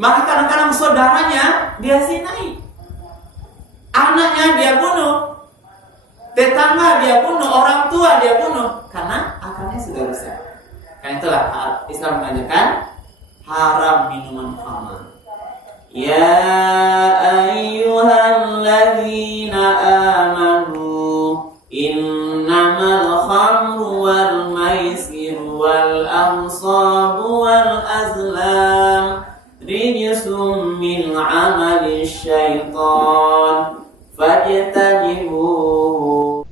Maka kadang-kadang saudaranya dia zinai, anaknya dia bunuh, tetangga dia bunuh, orang tua dia bunuh, karena akalnya sudah rusak. Karena itulah Islam mengajarkan haram minuman khamar. Ya ayyuhalladzina amanu innamal khamru wal maisiru wal ansabu wal azlam rijsum min amali syaitan fajtanibuhu.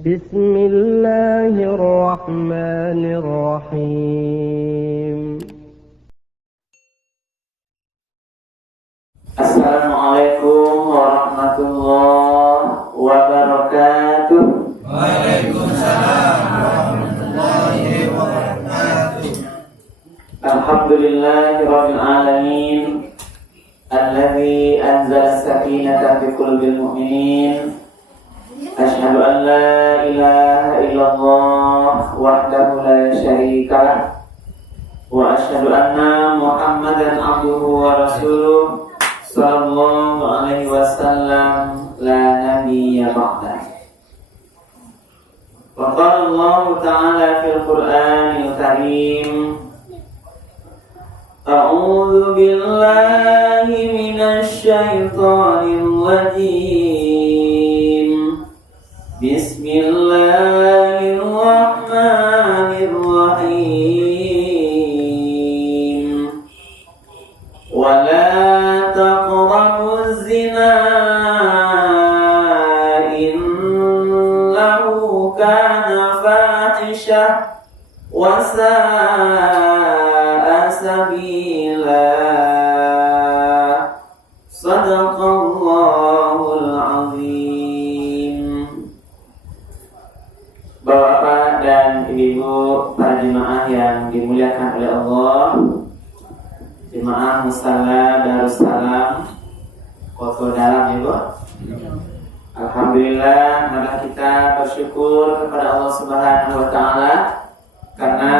Bismillahirrahmanirrahim. Assalamualaikum warahmatullahi wabarakatuh. Waalaikumsalam warahmatullahi wabarakatuh. Alhamdulillahirabbil alamin alladzi anzala as-sakinata fi qulubil mu'minin. Asyhadu an la ilaha illallah wahdahu la syarika lah wa asyhadu anna Muhammadan abduhu wa rasuluh sallallahu alaihi wasallam la nabiyya ba'dah. Wa qala Allah ta'ala fil Qur'anil Karim, a'udzu billahi minasy syaithanir rajim. Bismillahirrahmanirrahim. Wala taqrabuz zina innahu kana fahishah wa sa'a sabila. Sadaqallahul azim. Bapak dan ibu para jemaah yang dimuliakan oleh Allah, jemaah Musalla Darussalam Koto Dalam, ibu. Alhamdulillah, maka kita bersyukur kepada Allah Subhanahu wa taala karena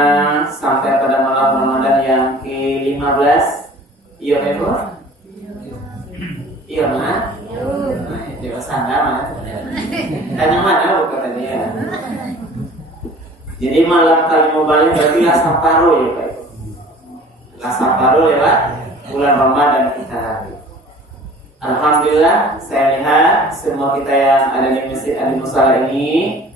sampai pada malam Ramadan yang ke-15. Iya, ibu. Iya, Ma. Di sana mana? Tanya mana bukan tadi ya. Jadi malam kali mau balik berarti Lasaparo ya Pak. Lasaparo lewat bulan Ramadan kita lagi. Alhamdulillah, saya lihat semua kita yang ada di masjid di musala ini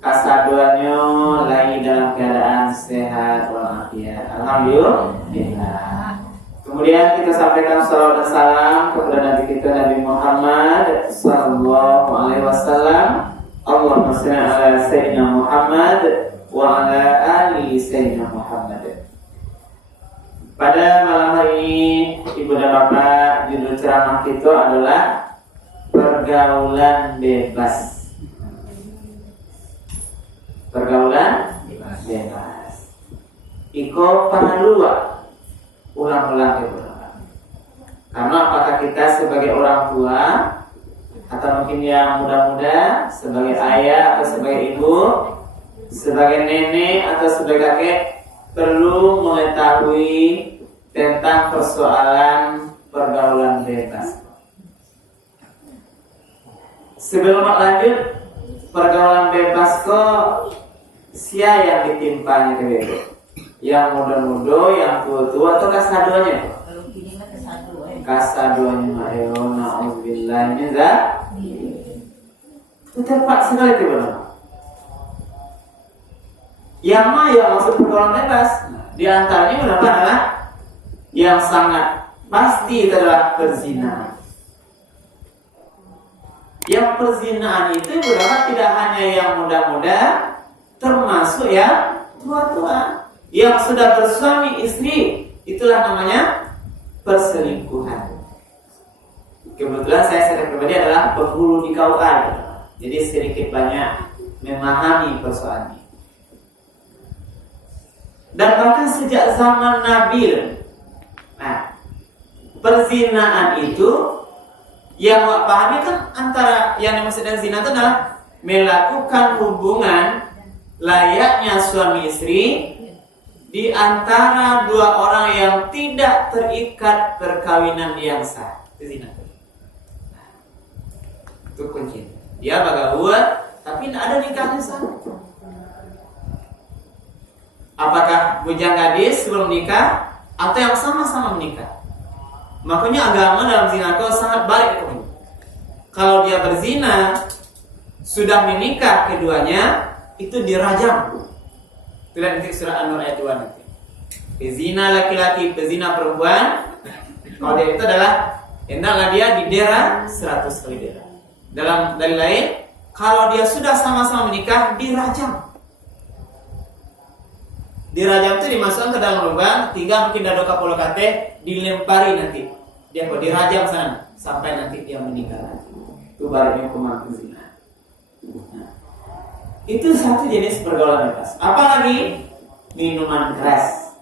kasaduannya lagi dalam keadaan sehat walafiat. Alhamdulillah. Kemudian kita sampaikan salawat dan salam kepada Nabi kita Nabi Muhammad sallallahu alaihi wasallam. Allahumma shalli ala sayyidina Muhammad wa ala ali sayyidina Muhammad. Pada malam hari ini, Ibu dan Bapak, judul ceramah kita adalah pergaulan bebas. Pergaulan bebas. Iko panalua. Ulang-ulang itu. Karena apakah kita sebagai orang tua atau mungkin yang muda-muda, sebagai ayah atau sebagai ibu, sebagai nenek atau sebagai kakek, perlu mengetahui tentang persoalan pergaulan bebas. Sebelum lanjut, pergaulan bebas kok sia yang ditimpanya ke bebas? Yang muda-muda, yang tua-tua, atau kasaduanya? Kalau kini mah kesadu Kasaduanya ma'ayo na'udzubillahi itu tepat sekali itu benar. Yang mah yang maksud pergaulan bebas, di antaranya berapa adalah yang sangat pasti itu adalah perzinahan. Yang perzinahan itu berapa tidak hanya yang muda-muda, termasuk yang tua-tua. Yang sudah bersuami istri, itulah namanya perselingkuhan. Kebetulan saya secara pribadi adalah penghulu di KUA, jadi sedikit banyak memahami persoalan ini. Dan bahkan sejak zaman Nabi, nah, perzinahan itu yang wak pahami kan antara yang dimaksud dengan zina itu adalah melakukan hubungan layaknya suami istri di antara dua orang yang tidak terikat perkawinan yang sah. Itu zina. Itu kunci. Dia bagaul, tapi tidak ada nikahnya sah. Apakah bujang gadis sebelum nikah atau yang sama-sama menikah? Makanya agama dalam zina kau sangat baik itu. Kalau dia berzina sudah menikah keduanya, itu dirajam. Lihat nanti surah An-Nur ayat 2 nanti. Pezina laki-laki, pezina perempuan, kalau dia itu adalah hendaklah dia didera 100 kali dera. Dalam dalil lain, kalau dia sudah sama-sama menikah, dirajam. Dirajam itu dimasukkan ke dalam lubang, tinggal mungkin dado kapolo kate dilempari nanti. Dia kok dirajam sana sampai nanti dia meninggal. Itu barunya hukuman zina. Nah, itu satu jenis pergaulan bebas. Apalagi minuman keras.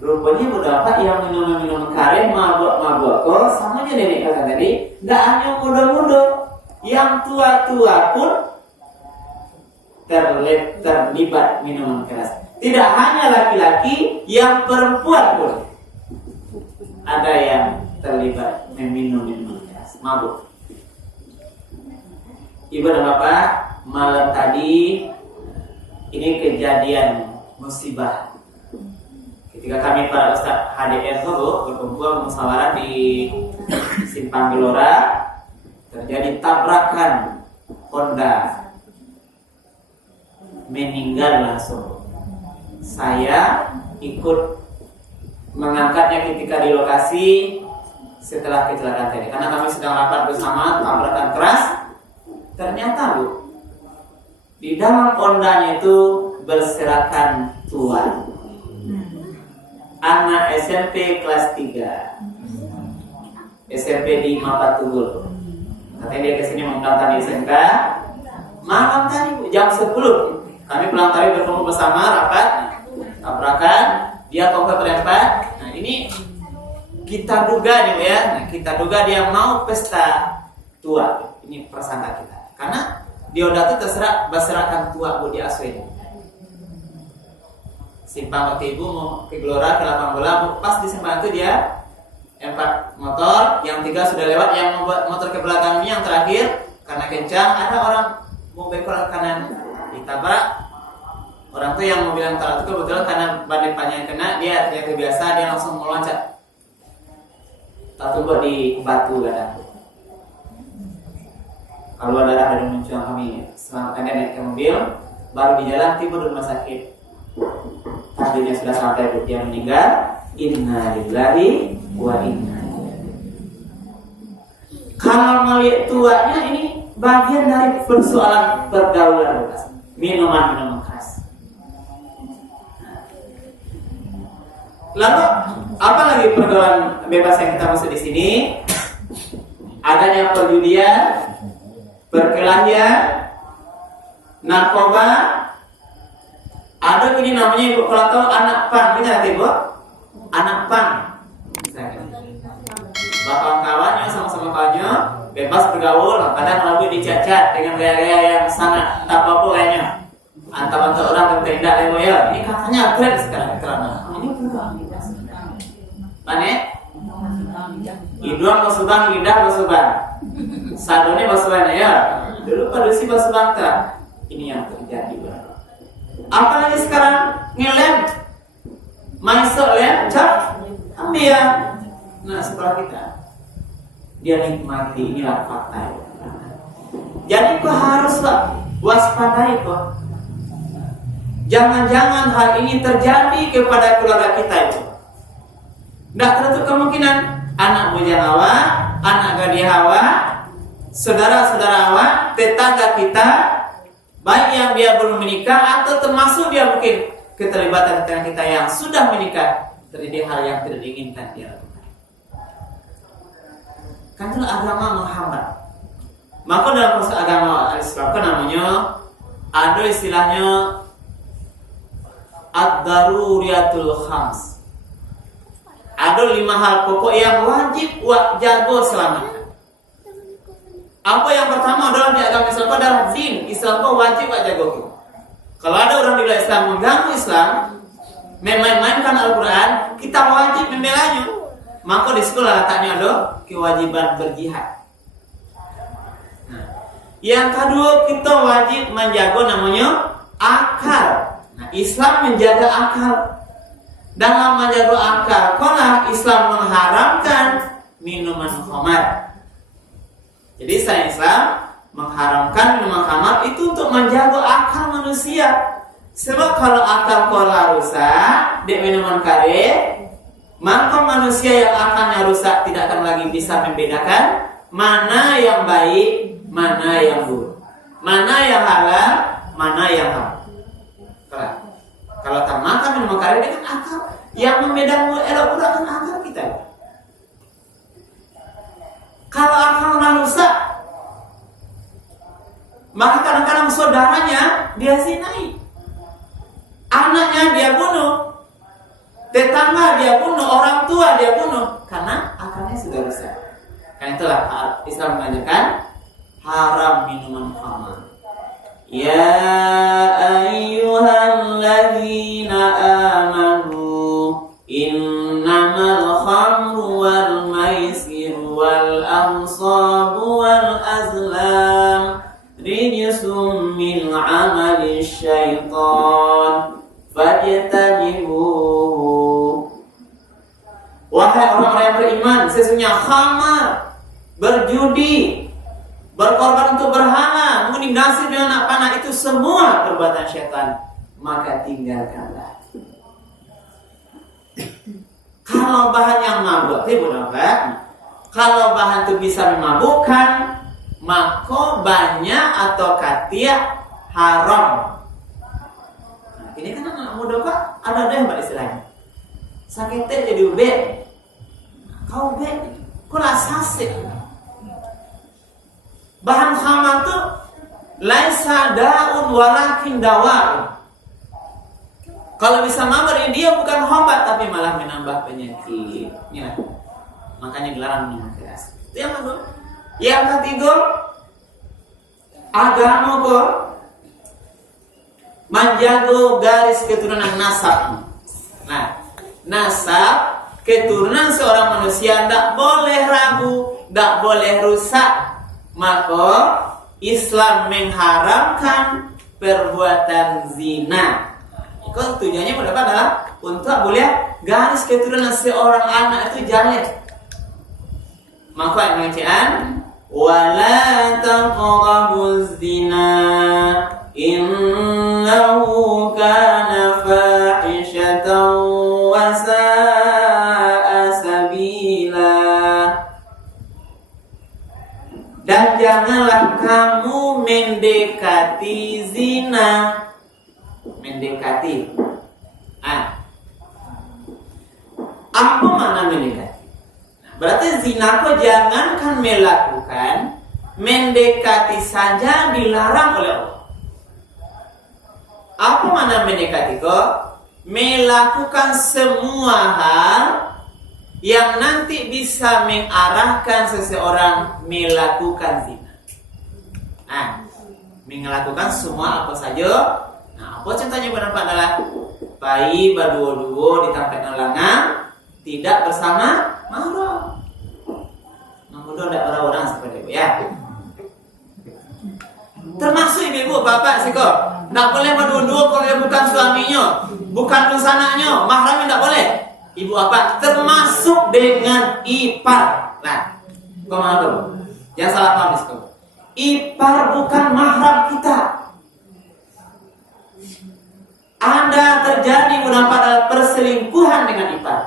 Rupanya beberapa yang minum kare mabok kok sama aja nenek kata tadi. Nggak hanya muda-muda, yang tua-tua pun terlibat minuman keras. Tidak hanya laki-laki, yang perempuan pun ada yang terlibat meminum minuman keras, mabuk. Ibu dan bapak, malam tadi ini kejadian musibah. Ketika kami para ustaz HDR dulu berkumpul musyawarah di Simpang Gelora, terjadi tabrakan Honda. Meninggal langsung. Saya ikut mengangkatnya ketika di lokasi setelah kecelakaan tadi. Karena kami sedang rapat bersama, tabrakan keras. Ternyata Bu, di dalam Hondanya itu berserakan tuan. Anak SMP kelas 3. SMP di Mapatugul. Katanya dia kesini mendaftar di SMK. Malam tadi jam 10 kami pulang tadi bertemu bersama rapat, tabrakan, dia kok berempat. Nah ini kita duga nih ya, kita duga dia mau pesta tua. Ini prasangka kita, karena di Honda itu terserah berserakan tua Bu di Aswen. Simpang waktu ibu mau ke Gelora ke lapang bola, pas di simpang itu dia 4 motor, yang 3 sudah lewat, yang motor ke belakangnya yang terakhir karena kencang ada orang mau belok kanan ditabrak. Orang tuh yang mobil yang tarik itu kebetulan karena ban depannya yang kena, dia kebiasa dia langsung meloncat. Tertumbuk di batu kadang. Kalau darah dari muncul kami selamatkan dia naik ke mobil, baru di jalan tiba di rumah sakit. Takdirnya sudah sampai dia meninggal. Inna lillahi wa inna ilaihi. Kalau melihat tuanya ini bagian dari persoalan pergaulan bebas, minuman keras. Lalu apa lagi pergaulan bebas yang kita maksud di sini? Adanya perjudian, perkelahian, narkoba. Ada ini namanya Ibu kalau tahu anak pang, bisa nanti Ibu? Anak pang. Bapak kawannya sama-sama kawannya bebas bergaul, kadang lebih dicacat dengan gaya-gaya yang sangat tak apa-apa kayaknya. Antara orang yang tidak lewat ya. Ini katanya keren sekarang karena ini mana? Hidung basubang, lidah basubang, sadone basubang ya. Dulu pada si basubang tak. Ini yang terjadi. Apalagi sekarang ngelem, masuk lem, cap, ambil. Nah setelah kita, dia nikmati, inilah fakta. Jadi kau harus waspadai kau. Jangan-jangan hal ini terjadi kepada keluarga kita itu. Tidak tertutup kemungkinan anak bujang Hawa, anak gadis Hawa, saudara-saudara Hawa, tetangga kita, baik yang dia belum menikah atau termasuk dia mungkin keterlibatan dengan kita yang sudah menikah, terjadi hal yang tidak diinginkan dia lakukan. Kan itu agama menghambat. Maka dalam proses agama Islam kan namanya ada istilahnya ad-daruriyatul khams. Ada 5 hal pokok yang wajib jago selamanya. Apa yang pertama adalah di agama Islam adalah din. Islam kau wajib jago. Kalau ada orang di luar Islam mengganggu Islam, memain-mainkan Al-Quran, kita wajib membelanya. Maka di sekolah letaknya ada kewajiban berjihad. Nah, yang kedua kita wajib menjaga namanya akal. Nah, Islam menjaga akal. Dalam menjaga akal, kalau Islam mengharamkan minuman khamar. Jadi saya Islam mengharamkan minuman khamar itu untuk menjaga akal manusia. Sebab kalau akal kola rusak di minuman kare, maka manusia yang akalnya rusak tidak akan lagi bisa membedakan mana yang baik, mana yang buruk, mana yang halal, mana yang haram. Kalau tak makan minuman kare dengan akal, yang membedakan elok buruk kan akal kita. Kalau akal rusak, maka kadang-kadang saudaranya dia zinai, anaknya dia bunuh, tetangga dia bunuh, orang tua dia bunuh, karena akalnya sudah rusak. Karena itulah Islam mengajarkan haram minuman khamar. Ya ayyuhalladzina amanu innamal khamru wal maisir wal ansabu wal azlam rijsum min amali syaitan fajtanibuhu. Wahai orang-orang yang beriman, sesungguhnya khamar, berjudi, berkorban untuk berhala, mengundi nasib dengan anak panah, itu semua perbuatan syaitan, maka tinggalkanlah. Kalau bahan yang mabuk, kalau bahan itu bisa memabukkan, maka banyak atau katia haram. Nah, ini kan anak muda Pak, ada yang mbak istilahnya. Sakitnya jadi ube, kau ube, kau lasasik. Bahan khamar itu laisa daun walakin dawa. Kalau bisa mabuk dia bukan obat tapi malah menambah penyakit. Ya. Makanya dilarang minum keras. Itu yang kedua. Yang ketiga, agama kok menjaga garis keturunan nasab. Nah, nasab keturunan seorang manusia tidak boleh ragu, tidak boleh rusak. Maka Islam mengharamkan perbuatan zina. Itu tujuannya adalah untuk boleh garis keturunan seorang anak itu jelek. Maka bacaan wala taqrabuz zina innahu kana fahishatan wa sa'a sabila. Dan janganlah kamu mendekati zina. Mendekati. Apa makna mendekati? Berarti zina kok jangankan melakukan, mendekati saja dilarang oleh Allah. Apa makna mendekati kok? Melakukan semua hal yang nanti bisa mengarahkan seseorang melakukan zina. Melakukan semua apa saja. Nah, apa contohnya berapa adalah bayi berdua-dua di tempat nelangang, tidak bersama mahram. Namun tidak orang-orang seperti itu ya. Termasuk ibu bapak sih kok. Tidak boleh berdua-dua kalau dia bukan suaminya, bukan anaknya, mahramnya tidak boleh. Ibu apa? Termasuk dengan ipar. Nah, kau mana tuh? Yang salah paham di situ. Ipar bukan mahram kita. Ada terjadi pada perselingkuhan dengan ipar.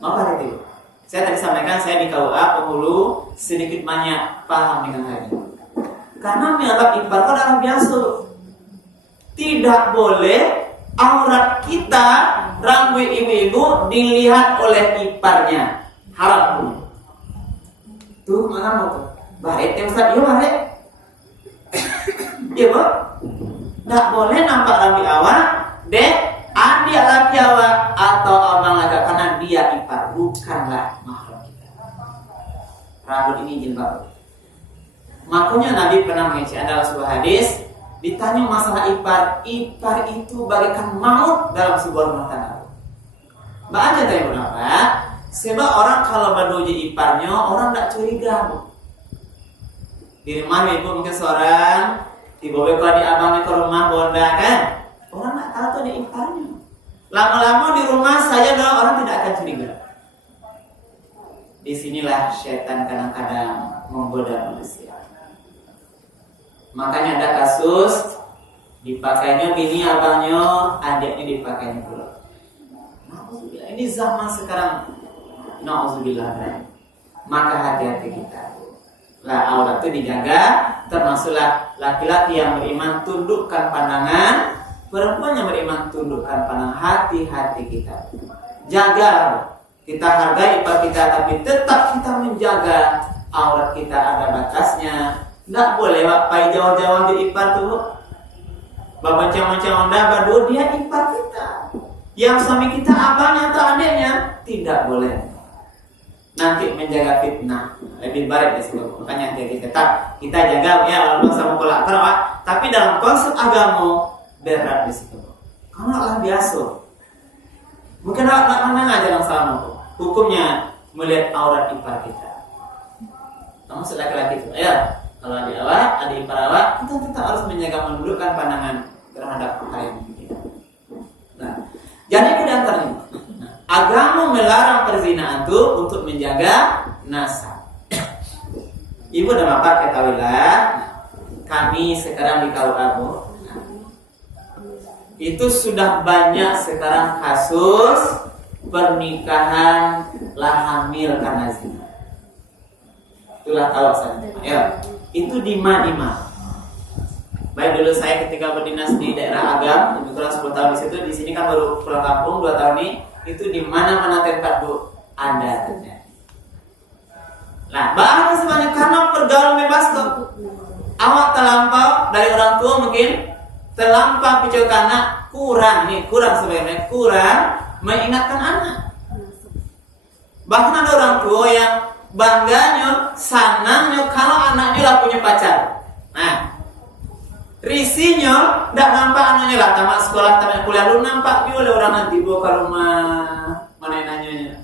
Maka itu. Saya tadi sampaikan saya di KUA penghulu sedikit banyak paham dengan hal ini. Karena menganggap ipar kan orang biasa. Tidak boleh aurat kita, rambut ibu-ibu dilihat oleh iparnya. Haram. Tuh mana mau tuh? Baik, yang Ustaz, iya baik. Iya, Bu. Tidak boleh nampak rambut awak, dek, adik laki awak atau abang laki karena dia ipar, bukanlah mahram kita. Rambut ini jilbab. Makanya Nabi pernah mengecek dalam sebuah hadis, ditanya masalah ipar itu bagaikan maut dalam sebuah rumah tangga. Baca tadi kenapa? Sebab orang kalau menuju iparnya, orang tak curiga. Di rumah ibu mungkin seorang, tiba-tiba kalau di abangnya ke rumah bonda kan, orang tak tahu tuh di iparnya. Lama-lama di rumah saja orang tidak akan curiga. Disinilah setan kadang-kadang menggoda manusia. Makanya ada kasus dipakainya bini abangnya, adiknya dipakainya pula. Ini zaman sekarang, na'udzubillah. Maka hati-hati kita. Lah aurat itu dijaga, termasuklah laki-laki yang beriman tundukkan pandangan, perempuan yang beriman tundukkan pandangan. Hati-hati kita. Jaga, kita hargai ipar kita, tapi tetap kita menjaga aurat kita ada batasnya. Tidak boleh pai jauh-jauh di ipar tuh. Baca-baca onda badu dia ipar kita. Yang suami kita abangnya atau adiknya tidak boleh. Nanti menjaga fitnah lebih baik di situ. Makanya tetap kita jaga ya walaupun sama kolaktor, tapi dalam konsep agama berat di situ. Karena Allah biasa. Mungkin nak menang aja yang sama. Hukumnya melihat aurat ipar kita. Kamu laki-laki itu, ya. Kalau adik awak, adik ipar awak, kita tetap harus menjaga mendudukkan pandangan terhadap hal kita. Nah, jadi itu diantaranya. Agama melarang perzinahan itu untuk menjaga nasab. Ibu dan bapak ketahuilah, kami sekarang di KUA itu sudah banyak sekarang kasus pernikahan lah hamil karena zina. Itulah kawasan. Ya, itu di mana? Baik dulu saya ketika berdinas di daerah Agam, kebetulan 10 tahun di situ. Di sini kan baru pulang kampung 2 tahun ini. Itu di mana-mana tempat Bu ada terjadi. Nah, bahkan sebenarnya karena pergaulan bebas tuh. Awak terlampau dari orang tua mungkin terlampau picu anak kurang sebenarnya mengingatkan anak. Bahkan ada orang tua yang bangganya, senangnya kalau anaknya lah punya pacar. Nah, risinya tidak nampak anaknya lah tamat sekolah, tamat kuliah, lu nampak juga oleh orang nanti bawa ke rumah mana nanya.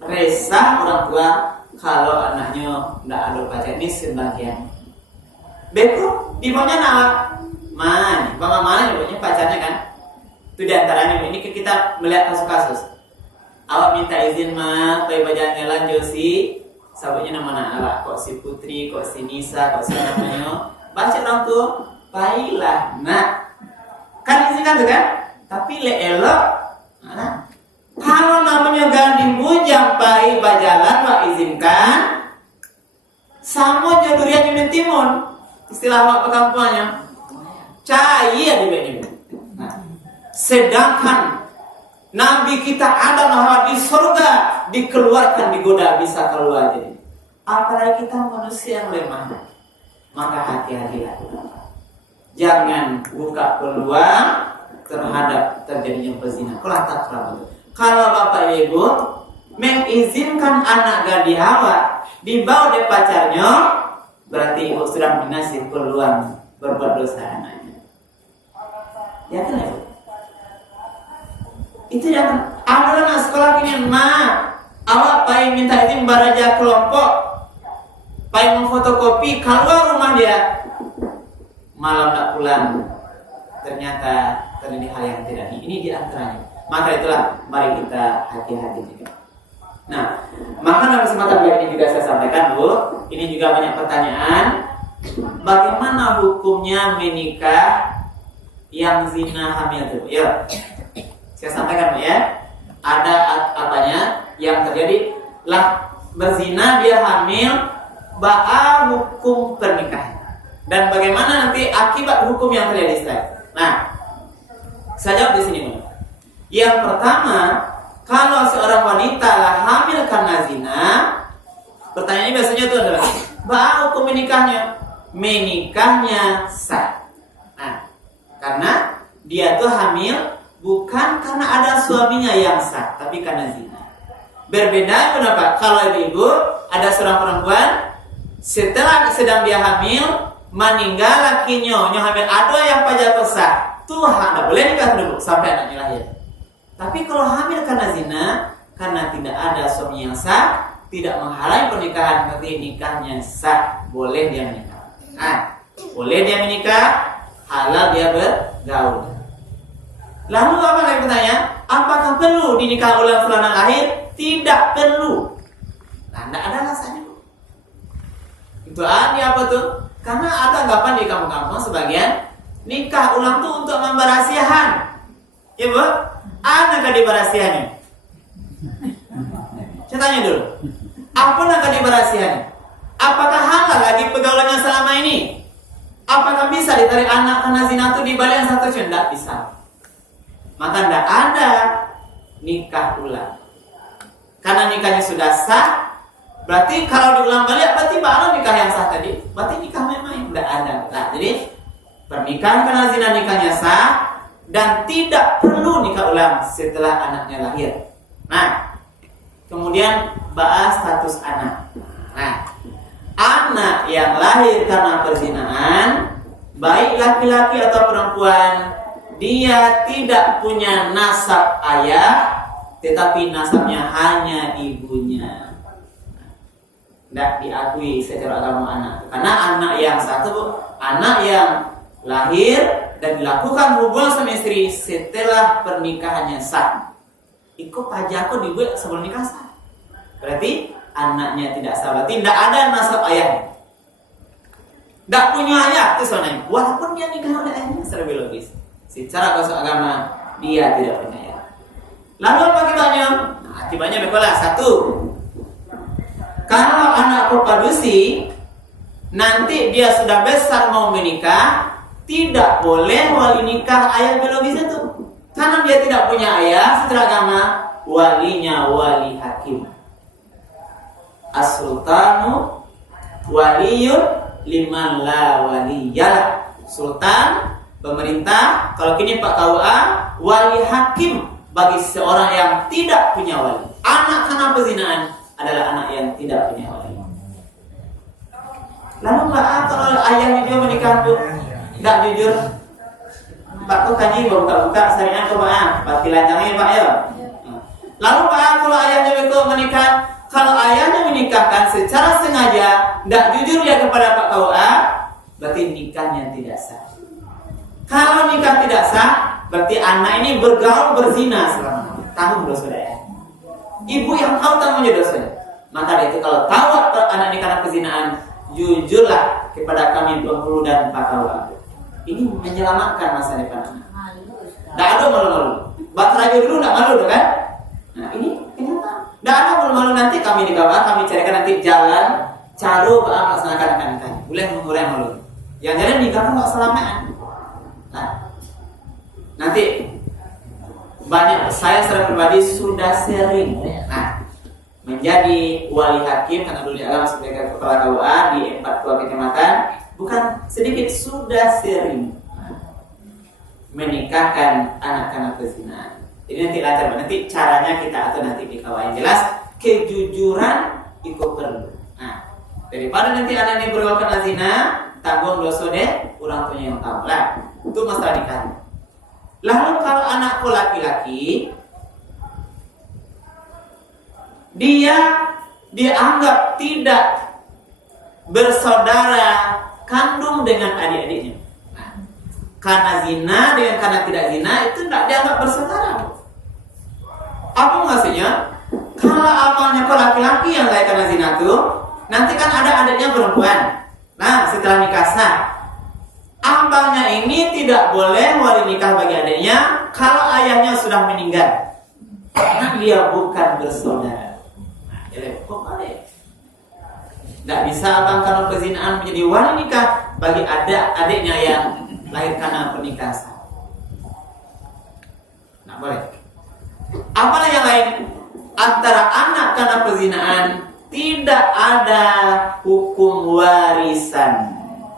Resah orang tua kalau anaknya tidak ada pacar. Ini sebagian. Betul, di bawahnya nak bangga mana punya pacarnya kan? Itu diantaranya. Ini kita melihat kasus-kasus. Awak minta izin pergi jalan-jalan Josi, sabutnya nama awak, kok si Putri, kok si Nisa, kok si namanya. Baca orang tuh, baiklah nak. Kan izinkan tuh kan? Tapi elok. Nah, kalau namanya ganding bujang pai bajalan wak izinkan, sama jadurian nyemin timun. Istilah wak perkampungannya. Cahaya di bawah. Nah, sedangkan Nabi kita Adam di surga dikeluarkan, digoda bisa keluar jadi. Apalagi kita manusia yang lemah. Maka hati-hatilah. Jangan buka peluang terhadap terjadinya perzinahan. Kalau bapak ibu mengizinkan anak gadis awak dibawa oleh pacarnya, berarti ibu sudah mengasih peluang berbuat dosa anaknya. Ya kan ibu? Itu yang ada anak sekolah ini awak pengen minta izin baraja kelompok, pengen memfotokopi keluar rumah dia, malam tak pulang, ternyata terjadi hal yang tidak ini di antaranya. Maka itulah mari kita hati-hati juga. Nah, maka dalam kesempatan ini juga saya sampaikan Bu, ini juga banyak pertanyaan. Bagaimana hukumnya menikah yang zina hamil itu? Ya. Saya sampaikan Bu ya, ada apanya yang terjadi lah berzina dia hamil, ba'a hukum pernikahan dan bagaimana nanti akibat hukum yang terjadi setelah. Nah, saya jawab di sini Bu. Yang pertama, kalau seorang wanita lah hamil karena zina, pertanyaannya biasanya itu adalah ba'a hukum menikahnya? Menikahnya sah. Nah, karena dia tuh hamil bukan karena ada suaminya yang sah, tapi karena zina. Berbeda kenapa? Kalau ibu ada seorang perempuan setelah sedang dia hamil meninggal lakinya, nyo hamil ada yang pajak besar, Tuhan tidak boleh nikah dulu sampai anaknya lahir. Tapi kalau hamil karena zina, karena tidak ada suami yang sah, tidak menghalangi pernikahan, berarti nikahnya sah, boleh dia menikah. Boleh dia menikah, halal dia bergaul. Lalu apa lagi pertanyaan? Apakah perlu dinikah ulang setelah anak lahir? Tidak perlu. Tidak ada alasannya. Itu apa tuh? Karena ada anggapan di kampung-kampung sebagian nikah ulang tuh untuk memberasihan. Ya bu? Ada di berasihannya? Saya tanya dulu. Apa nak di berasihannya? Apakah halal lagi pergaulannya selama ini? Apakah bisa ditarik anak karena zina itu di balik yang satu? Tidak bisa. Maka tidak ada nikah ulang. Karena nikahnya sudah sah, berarti kalau diulang balik berarti baru nikah yang sah tadi. Berarti nikah memang tidak ada. Nah, jadi pernikahan karena zina nikahnya sah dan tidak perlu nikah ulang setelah anaknya lahir. Nah, kemudian bahas status anak. Nah, anak yang lahir karena perzinahan, baik laki-laki atau perempuan, dia tidak punya nasab ayah, tetapi nasabnya hanya ibunya. Tidak diakui secara agama anak. Karena anak yang satu, anak yang lahir dan dilakukan hubungan sama istri setelah pernikahannya sah. Ikut pajakku dibuat sebelum nikah sah. Berarti anaknya tidak sah. Berarti tidak ada nasab ayahnya. Tidak punya ayah itu soalnya. Walaupun dia nikah oleh ayahnya secara biologis, secara konsep agama dia tidak punya ayah. Lalu apa akibatnya? Akibatnya bekolah. Satu, kalau anak pepadusi nanti dia sudah besar mau menikah, tidak boleh wali nikah ayah biologis itu. Karena dia tidak punya ayah secara agama, walinya wali hakim. As-sultanu waliyun liman la waliyah. Sultan, pemerintah, kalau kini Pak KUA, wali hakim bagi seorang yang tidak punya wali. Anak karena perzinahan adalah anak yang tidak punya wali. Lalu Pak, kalau ayahnya dia menikah tuh tidak jujur, Pak tuh kaji buka-buka syariat tuh Pak, pasti lancarnya Pak ya. Lalu Pak, kalau ayahnya itu menikah, kalau ayahnya menikahkan secara sengaja, tidak jujur dia kepada Pak KUA, berarti nikahnya tidak sah. Kalau nikah tidak sah, berarti anak ini bergaul berzina selama tahun dosa ya. Ibu yang tahu tanggung dosanya. Maka itu kalau tahu anak ini karena perzinahan, jujurlah kepada kami penghulu dan Pak KUA. Ini menyelamatkan masa depan anak. Tidak ada malu-malu. Bapak dulu tidak malu kan? Nah ini kenyataan. Tidak ada malu-malu, nanti kami dikawal, kami carikan nanti jalan cara melaksanakan akan nikah. Boleh mengurai malu. Yang jadi nikah kan nggak selamaan. Nah, nanti banyak saya secara pribadi sudah sering menjadi wali hakim karena dulu dialam sebagai kepala KUA di 4 kecamatan. Bukan sedikit, sudah sering menikahkan anak-anak perzinahan. Jadi nanti lancar, nanti caranya kita atur nanti di KUA. Yang jelas kejujuran itu perlu. Nah, daripada nanti anak ini bergaul karena zina, tanggung dosa deh orang tuanya yang tahu lah. Itu masalah nikah. Lalu kalau anakku laki-laki, dia dianggap tidak bersaudara kandung dengan adik-adiknya. Nah, karena zina dengan karena tidak zina itu tidak dianggap bersaudara. Apa maksudnya? Kalau amalnya kau laki-laki yang lahir karena zina itu, nanti kan ada adiknya perempuan. Nah, setelah nikah sah, amalnya ini tidak boleh wali nikah bagi adiknya kalau ayahnya sudah meninggal, karena dia bukan bersaudara. Nah, jadi kok boleh? Tidak bisa abang karena perzinahan menjadi wali nikah bagi adiknya yang lahir karena pernikahan sah. Nah, boleh. Apalah yang lain? Antara anak karena perzinahan tidak ada hukum warisan,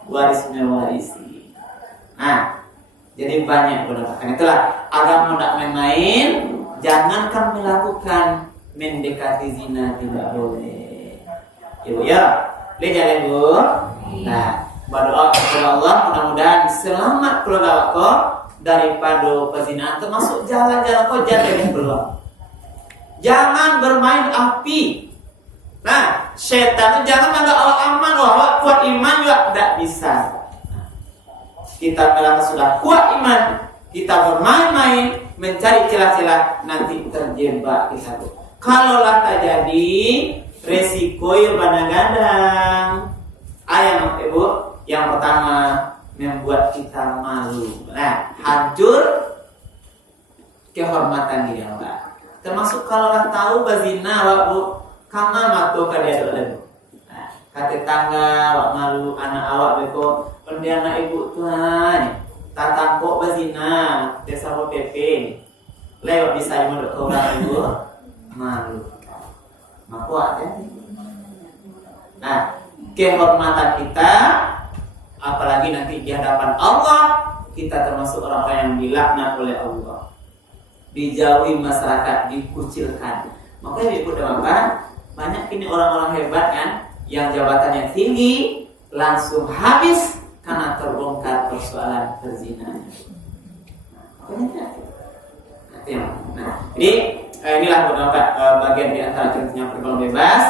waris mewarisi. Nah, jadi banyak pendapat. Itulah agama tidak main-main. Jangankan melakukan mendekati zina, tidak boleh. Ibu ya, lihat jalan Bu. Nah, berdoa kepada Allah mudah-mudahan selamat keluarga kau daripada perzinahan, termasuk jalan-jalan kau jangan keluar. Jangan bermain api. Nah, setan itu jangan menganggap awak aman, awak kuat iman juga tidak bisa. Kita merasa sudah kuat iman, kita bermain-main mencari celah-celah, nanti terjebak kita. Kalaulah terjadi resiko yang kadang-kadang ayam ibu yang pertama membuat kita malu. Nah, hancur kehormatan dia, Mbak. Termasuk kalaulah tahu bazina waktu kama matu kadia dulu. Nah, kata tangga awak malu anak awak beko pendia anak ibu tuan. Tatang kok bazina desa PP lewat bisa mondok ke orang ibu malu. Maku ada. Nah, kehormatan kita apalagi nanti di hadapan Allah, kita termasuk orang-orang yang dilaknat oleh Allah. Dijauhi masyarakat, dikucilkan. Makanya ibu dan bapak, banyak ini orang-orang hebat kan, yang jabatannya tinggi langsung habis karena terbongkar persoalan perzinahan. Nah, jadi inilah beberapa bagian di antara contohnya pergaulan bebas.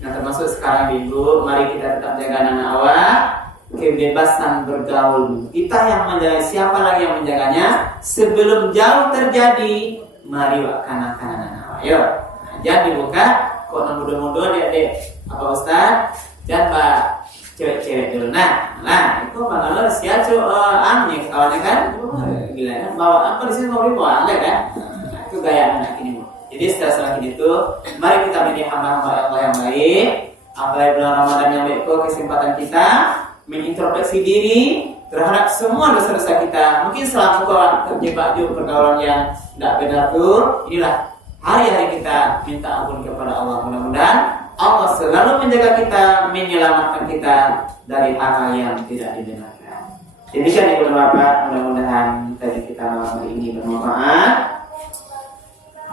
Nah, termasuk sekarang ibu, mari kita tetap jaga anak awak, kebebasan bergaul. Kita yang menjaga, siapa lagi yang menjaganya? Sebelum jauh terjadi, mari kanak-kanak anak awak. Yuk, nah, jangan dibuka. Kok mudah-mudahan dek apa Ustaz? Dan Pak cewek-cewek dulu. Nah, itu kalau siapa aneh kawannya kan? Gila kan? Bawa apa di sini mau bawa aneh kan? Nah, itu gaya anak ini. Jadi setelah selain itu, mari kita menjadi hamba-hamba Allah yang baik. Apalagi bulan Ramadan yang baik, kesempatan kita mengintrospeksi diri terhadap semua dosa-dosa kita. Mungkin selama kau terjebak di pergaulan yang tidak benar tuh, inilah hari-hari kita minta ampun kepada Allah. Mudah-mudahan Allah selalu menjaga kita, menyelamatkan kita dari hal yang tidak dibenarkan. Demikian ibu dan bapak, mudah-mudahan tadi kita malam hari ini bermanfaat.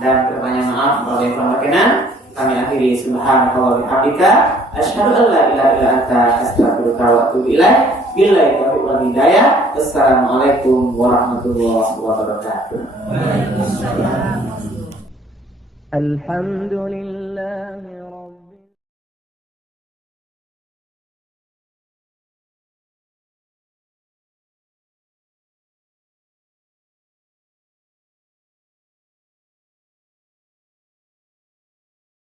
Dan berbanyak maaf kalau yang kurang berkenan. Kami akhiri subhanaka wa bihamdika asyhadu an la ilaha illa anta astaghfiruka wa atubu ilaik. Billahi taufiq wal hidayah. Wassalamualaikum warahmatullahi wabarakatuh. الحمد لله